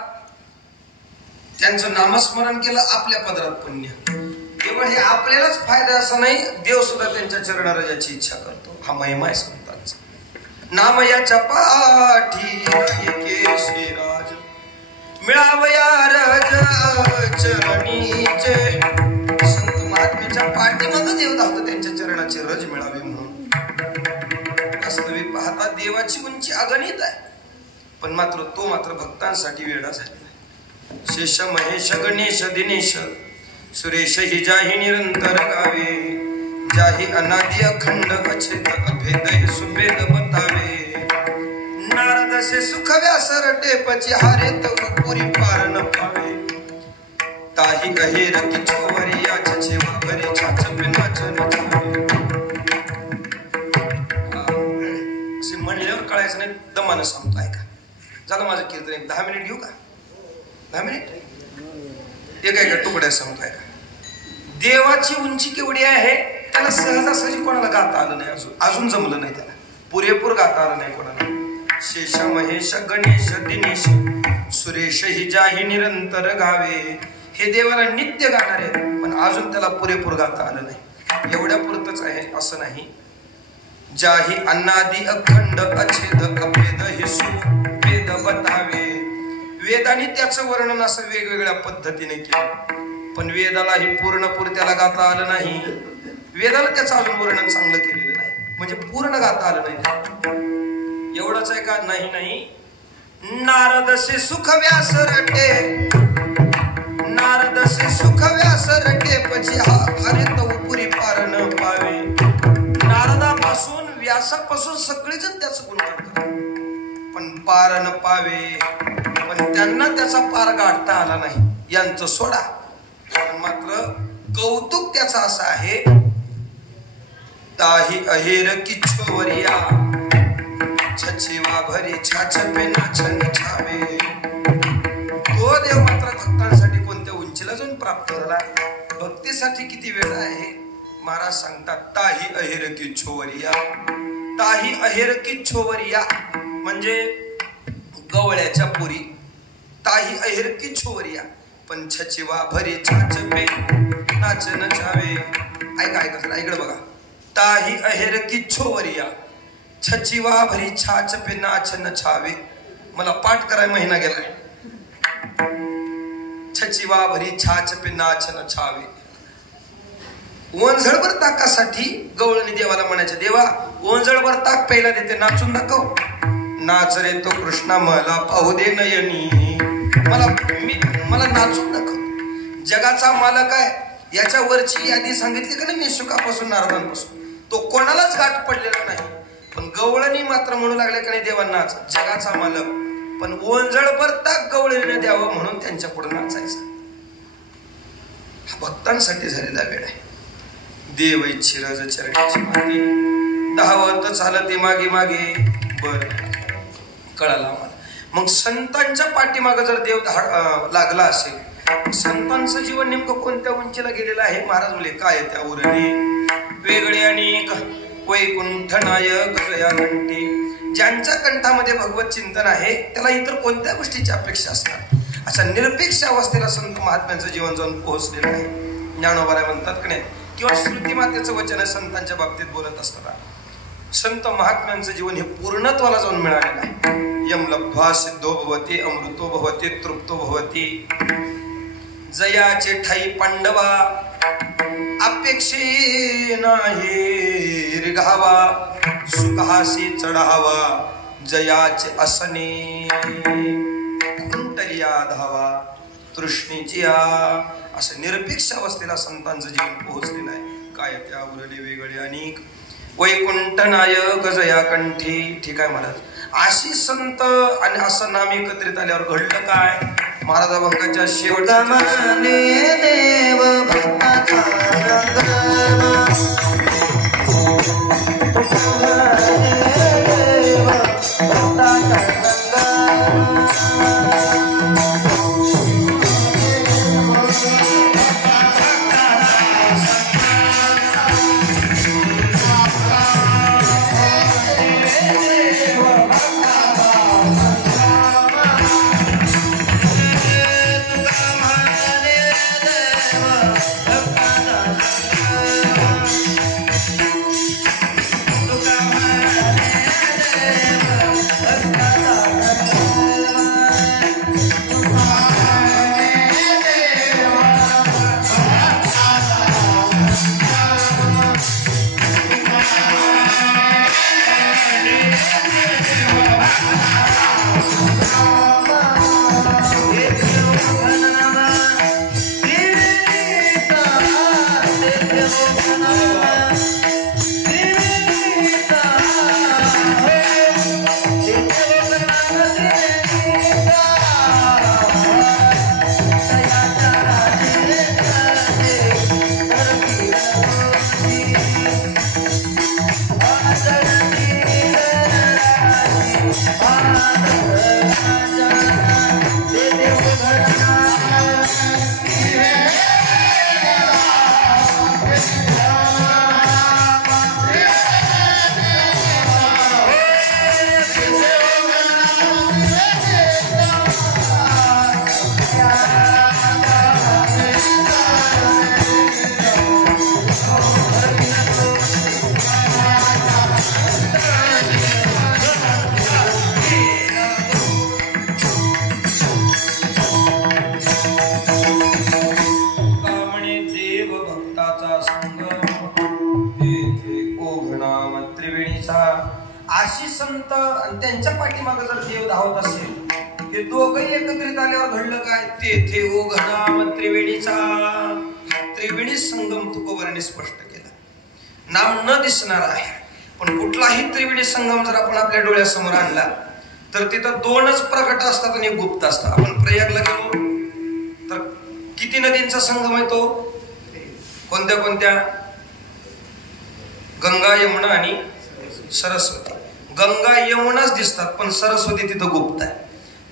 त्यांचं नामस्मरण केलं आपल्या पदरात पुण्य. केवळ हे आपल्यालाच फायदा असं नाही, देव सुद्धा त्यांच्या चरणराजाची इच्छा करतो. हा महिमा आहे संतांचा. नाम याच्या पाठी केशराज मिळावया रज चरणीचे. संत महात्म्याच्या पाठीमागे देव धावतो त्यांच्या चरणाचे रज मिळावे म्हणून. वास्तविक पाहता देवाची उंची अगणित आहे, पण मात्र तो मात्र भक्तांसाठी वेडा झालेला आहे. शेष महेश गणेश दिनेश सुरेश ही जाही निरंतर गावे. जाही अनादि अखंड अछेद अभेद सुभेद बतावे. नारद से सुख व्यास रटे पची हारे तो पुरी पार न पावे. ताही अहेर की छोवरिया छछे वाभरे छाछ बिनाचन छावे. म्हणल्यावर कळायचं नाही, दमानं सांगतो. ऐका, झालं माझं कीर्तन. एक 10 मिनिट घेऊ का? 10 मिनिट एका तुकड्या सांगतो. ऐका, देवाची उंची केवढी आहे त्याला सहजासहजी कोणाला गाता आलं नाही. अजून जमलं नाही त्याला, पुरेपूर गाता आलं नाही कोणाला. शेष महेश गणेश दिनेश सुरेश ही जाही निरंतर गावे. हे देवाला नित्य गाणार आहे, पण अजून त्याला पुरेपूर गाता आलं नाही. एवढ्या पुरतच आहे असं नाही. जाही अनादि अखंड अछेद अभेद हे सुभेद बतावे. वेदाने त्याचं वर्णन असं वेगवेगळ्या पद्धतीने केलं, पण वेदालाही पूर्णपूर त्याला गाता आलं नाही. वेदाला त्याचं अजून वर्णन चांगलं केलेलं नाही, म्हणजे पूर्ण गाता आलं नाही. एवढंच आहे का? नाही. नारद से सुख व्यास रटे. नारद से सुख व्यास रटे पची हरे तो पुरी पार न पावे. नारदापासून व्यासापासून सगळेजण त्याचं गुणगान करतात, पण पार न पावे. पण त्यांना त्याचा पार गाठता आला नाही. यांचं सोडा, पण मात्र कौतुक त्याचं असं आहे. ताही अहेर किच्छोवरिया छछे वाभरे छाछ पे नाचन छावे. तो देव मात्र भक्तांसाठी कोणत्या उंचीला जाऊन प्राप्त झाला. भक्तीसाठी किती वेळ आहे महाराज सांगतात. ताही अहेर की छोवरिया. ताही अहेर की छोवरिया म्हणजे गवळ्याच्या पुरी. ताही अहेर की छोवरिया, पण छचिवा भरी छाछ पे नाचन छावे. ऐका इकडे बघा. ताही अहेर की छोवरिया छचिवा भरी छाछ पे नाचन छावे. मला पाठ करायला महिना गेलाय. छचिवा भरी छाछ पे नाचन छावे. ओंझळभर ताकासाठी गवळणी देवाला म्हणायचे, देवा ओंझळभर ताक प्यायला देते, नाचून दाखव. नाच रे तो कृष्णा मला पाहू दे नयनी. मला नाचून दाखव. जगाचा मालक आहे याच्या वरची यादी सांगितली का नाही मी शुकापासून नारदांपासून. तो कोणालाच गाठ पडलेला नाही, पण गवळणी मात्र म्हणू लागले का नाही देवा नाच. जगाचा मालक, पण ओंझळभर ताक गवळणीने द्यावं म्हणून त्यांच्या पुढे नाचायचा. हा भक्तांसाठी झालेला वेळ आहे. देव इच्छी रज चरणाची मागे धावत चालते मागे मागे. बर कळाला मला. मग संतांच्या पाठीमागे जर देव लागला असेल, संतांचं जीवन नेमकं कोणत्या उंचीला गेलेलं आहे महाराज बोले. काय त्या उरणे वेगळे अनेक वैकुंठ नायक या कंठी. ज्यांच्या कंठामध्ये भगवत चिंतन आहे त्याला इतर कोणत्या गोष्टीची अपेक्षा असणार. अशा निरपेक्ष अवस्थेला संत महात्म्यांचं जीवन जाऊन पोहोचलेलं आहे. ज्ञानोबा म्हणतात की नाही, किंवा श्रुती मातेचं वचन संतांच्या बाबतीत बोलत असताना संत महात्म्यांचं जीवन हे पूर्णत्वाला जाऊन मिळालेलं आहे. यम लब्ध्वा सिद्धो भवती अमृतो भवती तृप्तो भवती. जयाचे ठाई पांडवा अपेक्षे नाही रिघावा. सुखासी चढावा जयाचे असने कुंटलिया धावा तृष्णेची असं निरपेक्ष अवस्थेला संतांचं जीवन पोहोचलेलं आहे. काय त्या उरले वेगळे अनेक. वैकुंठ नायक जया कंठी. ठीक आहे महाराज, अशी संत आणि असं नाम एकत्रित आल्यावर घडलं काय. महाराज अभंगाच्या शेवटचा देव भक्ताचा अशी संत आणि त्यांच्या पाठीमागे जर देव धावत असेल, हे दोघही एकत्रित आल्यावर घडलं काय. तेथे ओघनाम त्रिवेणीचा. त्रिवेणी संगम तुकोबाराने स्पष्ट केला. नाम न दिसणार आहे, पण कुठलाही त्रिवेणी संगम जर आपण आपल्या डोळ्यासमोर आणला तर तिथं दोनच प्रकट असतात आणि गुप्त असतात. आपण प्रयागला गेलो तर किती नदींचा संगम आहे तो. कोणत्या कोणत्या. गंगा यमुना आणि सरस्वती. गंगा यमुनाच दिसतात पण सरस्वती तिथं गुप्त आहे.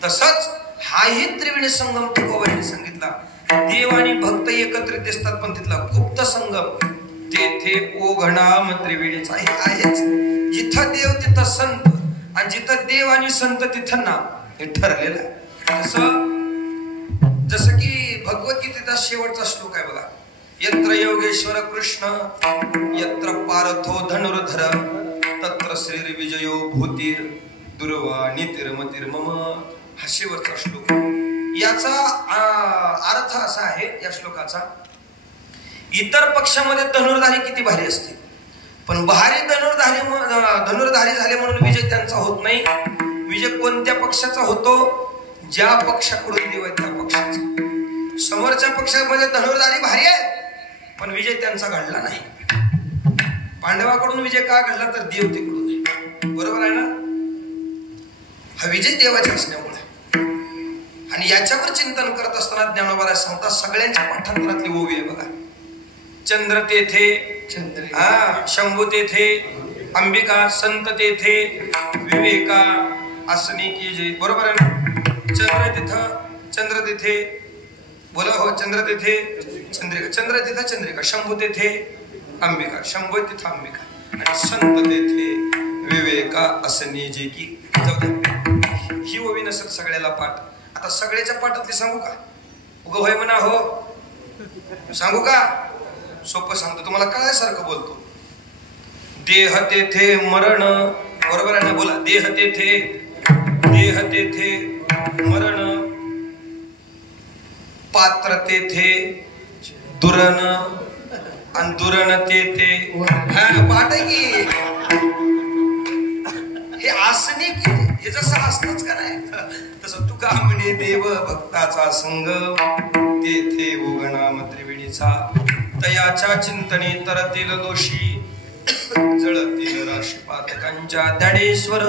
तसंच हाही त्रिवेणी संगम तुकोबाराने सांगितला. देव आणि भक्त एकत्रित दिसतात पण तिथला गुप्त संगम तेथे ओघनाम त्रिवेणीचा आहेच. जिथं देव तिथं संत आणि जिथं देव आणि संत तिथं नाम, हे ठरलेलं आहे. जसं की भगवद्गीतेचा शेवटचा श्लोक आहे बघा. यत्र योगेश्वर कृष्ण यत्र पार्थो धनुर्धर तत्र श्रीर्विजयो भूतीर दुर्वा नीतिर्मतीर मम. हा शेवटचा श्लोक. याचा अर्थ असा आहे या श्लोकाचा, इतर पक्षामध्ये धनुर्धारी किती भारी असते, पण भारी धनुर्धारी झाले म्हणून विजय त्यांचा होत नाही. विजय कोणत्या पक्षाचा होतो. ज्या पक्षाकडून देव आहे त्या पक्षाचा. समोरच्या पक्षामध्ये धनुर्धारी भारी आहे पण विजय त्यांचा घडला नाही. पांडवाकडून विजय का घडला तर देव तिकडून आहे. बरोबर आहे ना. हा विजय देवाचा असल्यामुळे. आणि याच्यावर चिंतन करत असताना ज्ञानोबा सांगतात सगळ्यांच्या पाठांतरातली ओवी आहे बघा. चंद्र तेथे शंभू तेथे अंबिका संत तेथे विवेका असनी की जय. बरोबर आहे ना. चंद्र तिथे बोला हो. चंद्र तिथे चंद्रिका. चंद्र तिथे चंद्रिका. शंभू तेथे अंबिका. शंभू तिथे अंबिका. आणि संत तेथे विवेका असणे जे की. जाऊ द्या, ही ओवी नसेल सगळ्याला पाठ. आता सगळ्याच्या पाठातली सांगू का? उग होय म्हणा हो, सांगू का? सोपं सांगतो, तुम्हाला कळायसारखं बोलतो. देह तेथे मरण, बरोबर आहे ना? बोला. देह तेथे मरण, पात्र तेथे दुरण, आणि दुरण तेथे. पाठ आहे की हे आसने की हे जसं असतंच का नाही, तसं तुका म्हणे देव भक्ताचा संग तेथे उगनाम त्रिवेणीचा. तयाच्या चिंतने तरतील दोषी जळतील राशी पातकांच्या ज्ञानेश्वर.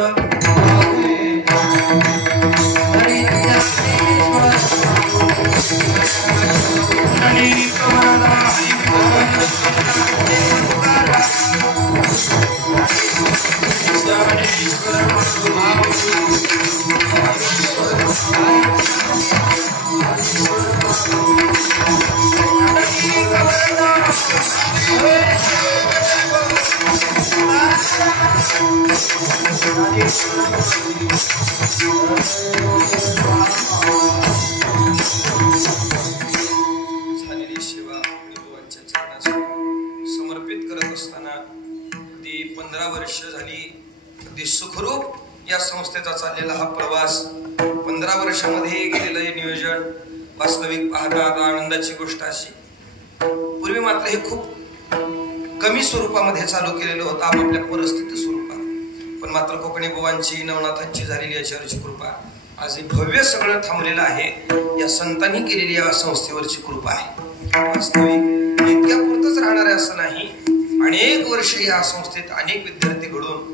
झालेली सेवा विभवांच्या चरणात समर्पित करत असताना ती 15 वर्ष झाली. अगदी सुखरूप या संस्थेचा चाललेला हा प्रवास, 15 वर्षामध्ये गेलेलं हे नियोजन वास्तविक पाहता आता आनंदाची गोष्ट अशी. पूर्वी मात्र हे खूप कमी स्वरूपामध्ये चालू केलेलं होतं आपापल्या परिस्थिती स्वरूपात, पण मात्र कोकणी बुवांची नवनाथांची झालेली याच्यावरची कृपा आज हे भव्य सगळं थांबलेलं आहे. या संतांनी केलेली या संस्थेवरची कृपा आहे. वास्तविक इतक्या पुरतच राहणार आहे असं नाही. अनेक वर्ष या संस्थेत अनेक विद्यार्थी घडून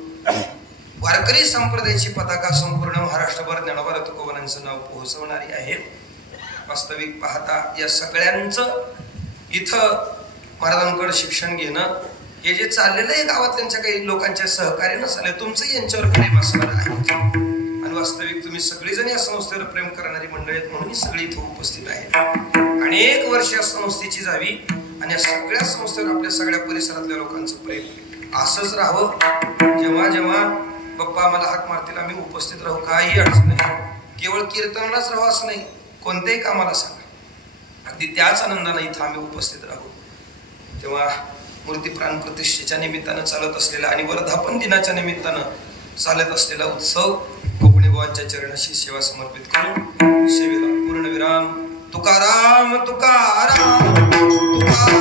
वारकरी संप्रदायाची पताका संपूर्ण महाराष्ट्रभर ज्ञानोबा तुकोबांचं नाव पोहोचवणारी आहे. वास्तविक पाहता या सगळ्यांचं इथं महाराजांकडे शिक्षण घेणं हे जे चाललेलं आहे गावात त्यांच्या काही लोकांच्या सहकार्य नसले, तुमचं यांच्यावर प्रेम असणार आहे. आणि वास्तविक तुम्ही सगळेजण या संस्थेवर प्रेम करणारी मंडळी आहेत म्हणून सगळी इथं उपस्थित आहेत. अनेक वर्ष या संस्थेची जावी आणि या सगळ्या संस्थेवर आपल्या सगळ्या परिसरातल्या लोकांचं प्रेम असंच राहावं. जेव्हा जेव्हा बाप्पा मला हाक मारतील आम्ही उपस्थित राहू, काही अडचण नाही. केवळ कीर्तनालाच राहू असं नाही, कोणत्याही कामाला सांगा, अगदी त्याच आनंदाने इथं आम्ही उपस्थित राहू. तेव्हा मूर्ती प्राण प्रतिष्ठेच्या निमित्तानं चालत असलेला आणि वर्धापन दिनाच्या निमित्तानं चालत असलेला उत्सव कोकणी बुवांच्या चरणाशी सेवा समर्पित करून सेवेला पूर्णविराम. तुकाराम तुकाराम तुकाराम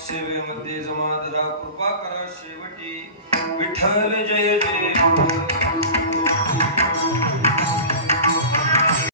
सेवेमध्ये जमा धरा कृपा करा शेवटी विठ्ठल जय जय